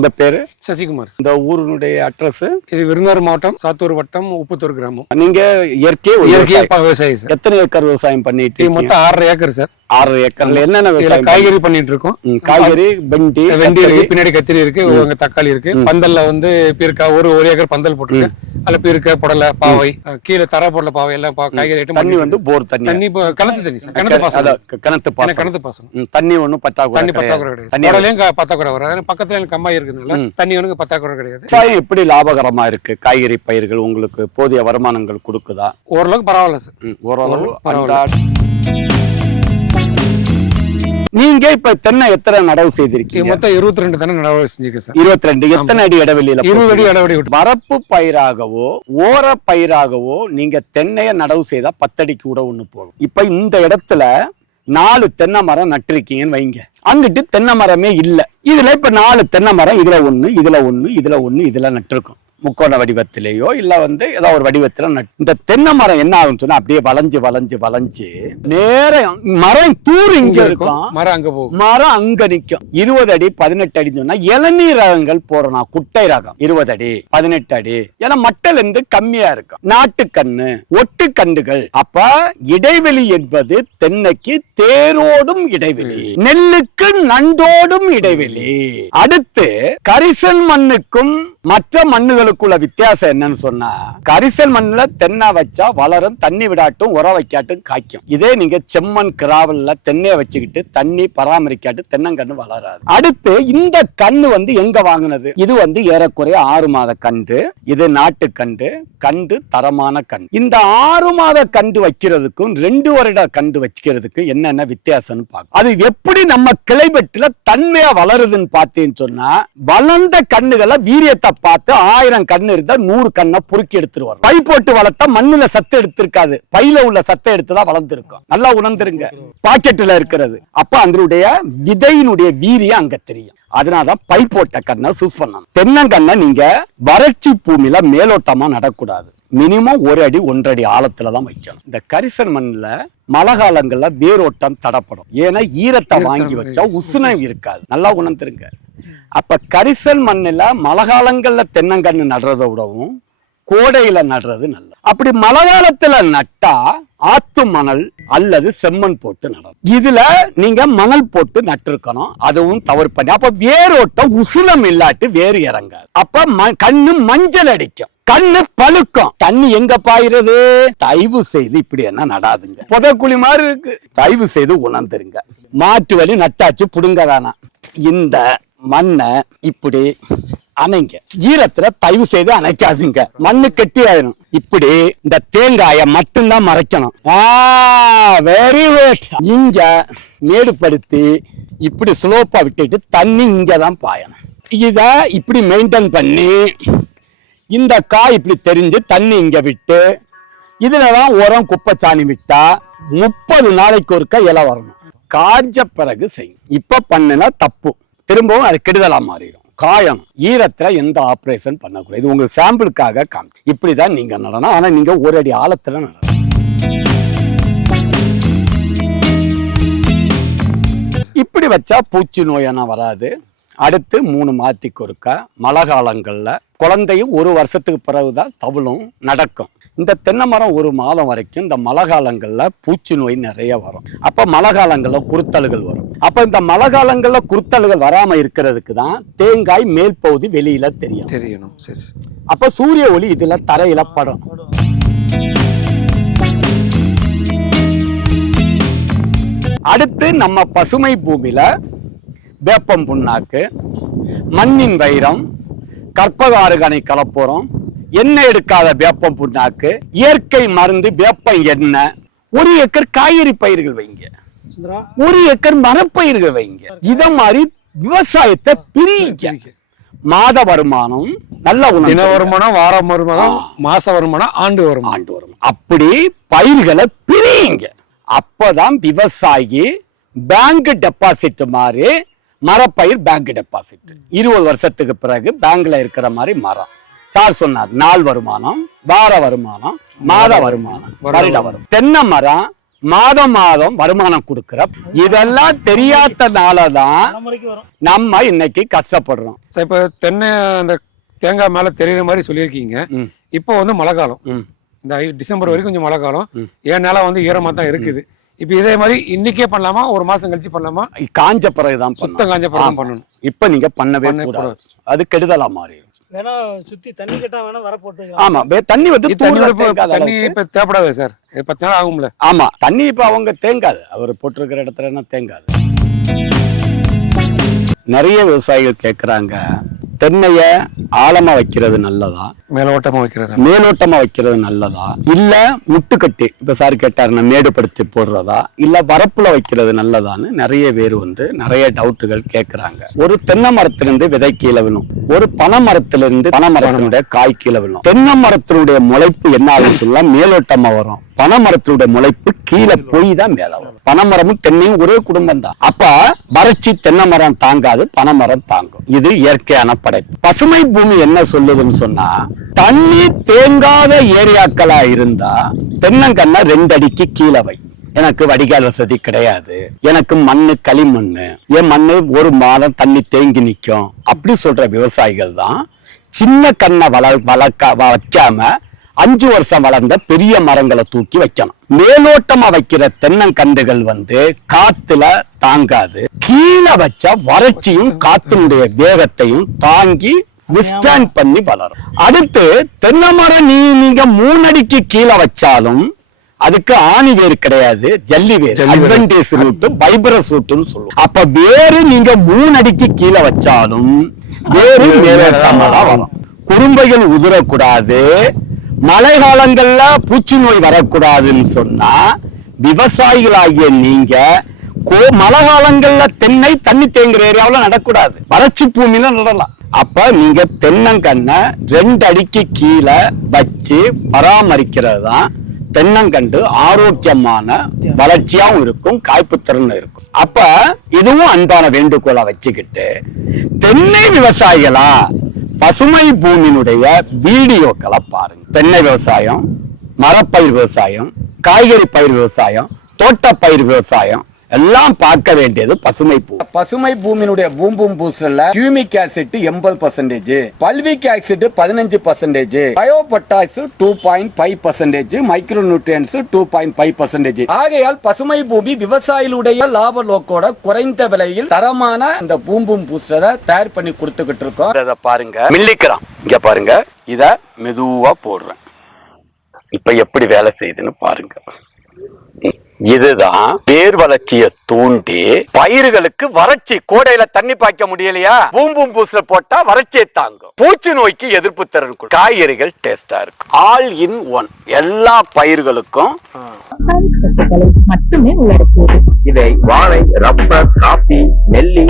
உங்க பேரு? சசிகுமார். இந்த ஊருடைய அட்ரஸ்? இது விருதுநகர் மாவட்டம், சாத்தூர் வட்டம், உப்புத்தூர் கிராமம். நீங்க இயற்கை விவசாயி சார். எத்தனை ஏக்கர் விவசாயம் பண்ணிட்டு? மொத்தம் 6.5 ஏக்கர் சார். 6 ஏக்கர்ல என்னென்ன விவசாயம்? காய்கறி பண்ணிட்டு இருக்கோம். காய்கறி, வெண்டி இருக்கு, பின்னாடி கத்திரி இருக்கு, தக்காளி இருக்கு. பந்தல்ல வந்து பீர்க்கா, ஒரு ஏக்கர் பந்தல் போட்டுருக்கு. அதுல பீர்க்கா, புடலை, பாவை, கீழே தர போடல பாவை எல்லாம் காய்கறி ஐட்டம். தண்ணி வந்து போர் தண்ணி, கிணத்து தண்ணி சார். கிணத்து பாசனம். தண்ணி ஒண்ணும் பற்றாக்குறை கிடையாது. தண்ணியும் பத்தாக்குறை வராது. பக்கத்துல எனக்கு கம்மாய் இருக்கிறதுனால தண்ணி ஒண்ணு பத்தாக்குறை கிடையாது. விவசாயம் எப்படி லாபகரமா இருக்கு? காய்கறி பயிர்கள் உங்களுக்கு போதிய வருமானங்கள் கொடுக்குதா? ஓரளவுக்கு பரவாயில்ல சார். ஓரளவு. நீங்க இப்ப தென்னை எத்தனை நடவு செய்திருக்கீங்க? மொத்தம் 22 தென்னை நடவு செஞ்சிருக்கேன் சார். 22. எத்தனை அடி இடைவெளியில? 20 அடி இடைவெளி. வரப்பு பயிராகவோ ஓர பயிராகவோ நீங்க தென்னைய நடவு செய்தா 10 அடிக்கு கூட ஒண்ணு போகும். இப்ப இந்த இடத்துல 4 தென்னை மரம் நட்டிருக்கீங்கன்னு வைங்க. அங்கிட்டு தென்னை மரமே இல்ல. இதுல இப்ப 4 தென்னை மரம், இதுல ஒண்ணு, இதுல ஒண்ணு, இதுல ஒண்ணு, இதுல நட்டிருக்கும். முக்கோண வடிவத்திலேயோ இல்ல வந்து ஏதோ ஒரு வடிவத்துல இந்த தென்னை மரம் என்ன ஆகும்னு சொன்னா அப்படியே வளைஞ்சு நேரம் மரம் தூர் இங்க இருக்கும், மரம் அங்க போகும், மரம் அங்க நிக்கும். 20 அடி 18 அடி சொன்னா இளநீர் ரகங்கள் போடணும். குட்டை ரகம் 20 அடி 18 அடி. ஏன்னா மட்டல் இருந்து கம்மியா இருக்கும். நாட்டு கண்ணு, ஒட்டு கண்டுகள். அப்ப இடைவெளி என்பது தென்னைக்கு தேரோடும் இடைவெளி, நெல்லுக்கு நண்டோடும் இடைவெளி. அடுத்து கரிசல் மண்ணுக்கும் மற்ற மண்ணுகளுக்குள்ள வித்தியாசம் என்னன்னு சொன்னா, கரிசல் மண்ணுல தென்னை வச்சா வளரும், தண்ணி விடாட்டும், உர வைக்காட்டும் காய்க்கும். இதே நீங்க செம்மண் கிராவல்ல தென்னைய வச்சுக்கிட்டு தண்ணி பராமரிக்காட்டு தென்னங்கண்ணு வளராது. அடுத்து இந்த கண்ணு வந்து எங்க வாங்கினது? இது வந்து ஏறக்குறைய 6 மாத கன்று. இது நாட்டு கண்டு தரமான கன்று. இந்த 6 மாத கன்று வைக்கிறதுக்கும் 2 வருட கன்று வைக்கிறதுக்கும் என்னென்ன வித்தியாசம்னு பார்க்க. அது எப்படி நம்ம கிளைபெட்டுல தன்மையா வளருதுன்னு பார்த்தேன்னு சொன்னா, வளர்ந்த கண்ணுகளை வீரியத்தை பார்த்து 1000 கண்ணு இருந்தா 100 கண்ணை புறுக்கி எடுத்துருவார். பை போட்டு வளர்த்தா மண்ணுல சத்து எடுத்திருக்காது, பையில உள்ள சத்தை எடுத்துதான் வளர்ந்துருக்கும். நல்லா உணர்ந்துருங்க. பாக்கெட்ல இருக்கிறது. அப்ப அதனுடைய விதையினுடைய வீரியம் அங்க தெரியும். அதனாலதான் பை போட்ட கண்ணை சூஸ் பண்ணணும். தென்னங்கண்ணை நீங்க வறட்சி பூமியில மேலோட்டமா நடக்கூடாது. மினிமம் 1 அடி 1.5 அடி ஆழத்துலதான் வைக்கணும். இந்த கரிசல் மண்ணுல மழை காலங்கள்ல வேரோட்டம் தடப்படும். ஏன்னா ஈரத்தை வாங்கி வச்சா உஷ்ணம் இருக்காது. நல்லா உணர்ந்துருங்க. அப்ப கரிசல் மண்ணுல மழை காலங்கள்ல தென்னங்கண்ணு நடுறதை விடவும் கோடையில நடுறது நல்லது. அப்படி மழை காலத்துல நட்டா ஆத்து மணல் அல்லது செம்மண் போட்டு நடணும். இதுல நீங்க மணல் போட்டு நட்டிருக்கணும். அதுவும் தவறு பண்ணி. அப்ப வேரோட்டம் உஷ்ணம் இல்லாட்டி வேறு இறங்காது. அப்ப கண்ணு மஞ்சள் அடிக்கும், கண்ணு பழுக்கும். தண்ணி எங்க பாயிறது? தயவு செய்து இப்படி என்ன நடாதுங்க. புதக்குழி மாதிரி இருக்கு. தயவு செய்து உணர்ந்துருங்க. மாற்று வழி நட்டாச்சு புடுங்கதானா. இந்த மண்ணை இப்படி அணைங்க. ஈரத்துல தயவு செய்து அணைக்காதுங்க. மண்ணு கெட்டி ஆயிடும். இப்படி இந்த தேங்காய மட்டும்தான் மறைக்கணும். Very good. இங்க மேடுபடுத்தி இப்படி ஸ்லோப்பா விட்டுட்டு தண்ணி இங்கதான் பாயணும். இத இப்படி மெயின்டைன் பண்ணி இந்த காய் இப்படி தெரிஞ்சு தண்ணி இங்க விட்டு இதுலதான் உரம் குப்பைச்சாணி விட்டா 30 நாளைக்கு ஒருக்கா இலை வரணும். காய்ச்ச பிறகு செய்யும். இப்ப பண்ணுனா தப்பு, திரும்பவும் அது கெடுதலா மாறிடும். காயம் ஈரத்துல எந்த ஆபரேஷன் பண்ணக்கூடாது. இது உங்க சாம்பிளுக்காக காமி. இப்படிதான் நீங்க நடனம். ஆனா நீங்க 1 அடி ஆழத்துல நடனம். இப்படி வச்சா பூச்சி நோயென வராது. அடுத்து 3 மாதத்துக்கு ஒருக்கா மழை காலங்கள்ல குழந்தையும் 1 வருஷத்துக்கு பிறகுதான் தவளும் நடக்கும். இந்த தென்னை மரம் 1 மாதம் வரைக்கும் இந்த மழை காலங்கள்ல பூச்சி நோய் நிறைய வரும். அப்ப மழை காலங்கள்ல குருத்தல்கள் வரும். அப்ப இந்த மழை காலங்கள்ல குருத்தல்கள் வராம இருக்கிறதுக்கு தான் தேங்காய் மேல் பகுதி வெளியில தெரியணும். சரி. அப்ப சூரிய ஒளி இதுல தரையில படும். அடுத்து நம்ம பசுமை பூமியில வேப்பம் புண்ணாக்கு, மண்ணின் வைரம், கற்பகாருகனை கலப்புறம், எண்ணெய் எடுக்காத வேப்பம் புண்ணாக்கு, இயற்கை மருந்து வேப்பம் எண்ணெய், 1 ஏக்கர் காய்கறி பயிர்கள் வைங்க, 1 ஏக்கர் மரப்பயிர்கள் வைங்க. இத மாதிரி விவசாயத்தை பிரிங்க. மாத வருமானம், நல்ல தின வருமானம், வார வருமானம், மாச வருமானம், ஆண்டு வருமானம். அப்படி பயிர்களை பிரிங்க. அப்பதான் விவசாயி பேங்க் டெபாசிட் மாதிரி மரப்பயிர் பேங்க் டெபாசிட் 20 வருஷத்துக்கு பிறகு பேங்க்ல இருக்கிற மாதிரி மரம். சார் சொன்னார், நாள் வருமானம், வார வருமானம், மாத வருமானம், வருட வரும். தென்னை மரம் மாதம் மாதம் வருமானம் கொடுக்கிற இதெல்லாம் தெரியாதனாலதான் நம்ம இன்னைக்கு கஷ்டப்படுறோம். சார் இப்ப தென்னை அந்த தேங்காய் மேல தெரியுற மாதிரி சொல்லியிருக்கீங்க. இப்போ வந்து மழை காலம், இந்த டிசம்பர் வரைக்கும் கொஞ்சம் மழை காலம், என் நிலம் வந்து ஈரமா தான் இருக்குது. இப்ப இதே மாதிரி இன்னைக்கே பண்ணலாமா, ஒரு மாசம் கழிச்சு பண்ணலாமா? காஞ்ச பிறகுதான் சுத்தம் காஞ்ச பிறகு பண்ணணும். இப்ப நீங்க பண்ணவே கூடாது, அது கெடுதலா மாறிடும். வேணா சுத்தி தண்ணி கட்டா வேணா வர போட்டு. ஆமா, தண்ணி வந்து தண்ணி இப்ப தேவைப்படாது சார், 10 நாள் ஆகும்ல. ஆமா, தண்ணி இப்ப அவங்க தேங்காது, அவர் போட்டிருக்கிற இடத்துல தேங்காது. நிறைய விவசாயிகள் கேக்குறாங்க, தென்னைய ஆழமா வைக்கிறது நல்லதா, மேலோட்டமா வைக்கிறது நல்லதா, இல்ல முட்டுக்கட்டி இப்ப சார் கேட்டாருன்னா மேடுபடுத்தி போடுறதா, இல்ல வரப்புல வைக்கிறது நல்லதான்னு நிறைய பேர் வந்து நிறைய டவுட்டுகள் கேட்கறாங்க. ஒரு தென்னை மரத்திலிருந்து விதை கீழே விழும், ஒரு பனை மரத்திலிருந்து பனை மரத்தினுடைய காய் கீழே விழும். தென்னை மரத்தினுடைய முளைப்பு என்ன ஆகுன்னு சொல்லலாம், மேலோட்டமா வரும். பனை மரத்தினுடைய முளைப்பு கீழே போய் தான் மேல வரும். பனைமரமும் தென்னையும் ஒரே குடும்பம் தான். அப்ப வறட்சி தென்னை மரம் தாங்காது, பனை மரம் தாங்கும். இது இயற்கையான படைப்பு. பசுமை பூமி என்ன சொல்லுதுன்னு சொன்னா, தண்ணி தேங்காத ஏரியாக்களா இருந்தா தென்னங்கண்ணை 2 அடிக்கு கீழே வை. எனக்கு வடிகால் வசதி கிடையாது, எனக்கு மண்ணு களிமண்ணு, என் மண்ணு 1 மாதம் தண்ணி தேங்கி நிற்கும் அப்படி சொல்ற விவசாயிகள் தான் சின்ன கண்ணை வைக்காம 5 வருஷம் வளர்ந்த பெரிய மரங்களை தூக்கி வைக்கணும். மேலோட்டமா வைக்கிற தென்னங்கண்டுகள் வந்து காத்துல தாங்காது, கீழே வச்ச வறட்சியும் காத்தினுடைய வேகத்தையும் தாங்கி விஸ்டாண்ட் பண்ணி வளரும். அடுத்து தென்னை மரம் நீங்க 3 அடிக்கு கீழே வச்சாலும் அதுக்கு ஆணி வேறு கிடையாது, ஜல்லி வேறு, அட்வென்டேஜ் ரூட், பைபரஸ் ரூட்னு சொல்லுவோம். அப்ப வேறு நீங்க 3 அடிக்கு கீழே வச்சாலும் வேறு மேலோட்டமா தான் வரும். குறும்பைகள் உதிரக்கூடாது, மழை காலங்கள்ல பூச்சி நோய் வரக்கூடாதுன்னு சொன்னா விவசாயிகளாகிய நீங்க மழை காலங்கள்ல தென்னை தண்ணி தேங்குற ஏரியாவில் நடக்கூடாது, வறட்சி பூமியில நடலாம். அப்ப நீங்க தென்னங்கண்ணை 2 அடிக்கு கீழே வச்சு பராமரிக்கிறது தான் தென்னங்கண்டு ஆரோக்கியமான வளர்ச்சியாவும் இருக்கும், காய்ப்பு திறன் இருக்கும். அப்ப இதுவும் அன்பான வேண்டுகோளை வச்சுக்கிட்டு தென்னை விவசாயிகளா பசுமை பூமியினுடைய வீடியோக்களை பாருங்க. தென்னை விவசாயம், மரப்பயிர் விவசாயம், காய்கறி பயிர் விவசாயம், தோட்டப்பயிர் விவசாயம் எல்லாம் பார்க்க வேண்டியது பசுமை பூ. பசுமை பூமியினுடைய பூம்பூம் பூஸ்டர்ல humic acid 80%, fulvic acid 15%, biopotash 2.5%, micro nutrients 2.5%. ஆகையால் பசுமை பூமி விவசாயிகளுடைய லாப நோக்கோட குறைந்த விலையில் தரமான இந்த பூம்பூம் பூஸ்டரை தயார் பண்ணி கொடுத்துக்கிட்டு இருக்கோம். இத பாருங்க, மில்லிக்கிறான் இங்க பாருங்க, இத மெதுவா போடுறேன். இப்ப எப்படி வேலை செய்யுதுன்னு பாருங்க. இதுதான் வேர் வளர்ச்சியை தூண்டி பயிர்களுக்கு வறட்சி, கோடையில தண்ணி பாய்க்க முடியலையா, பூம்பூம் பூஸ்டர் போட்டா வறட்சியை தாங்கும், பூச்சி நோய்க்கு எதிர்ப்பு திறன், காய்கறிகள் டேஸ்டா இருக்கும். ஆல் இன் ஒன், எல்லா பயிர்களுக்கும் மட்டுமே உள்ளடக்கியது. இதை வாழை, ரப்பர், காபி, நெல்லி,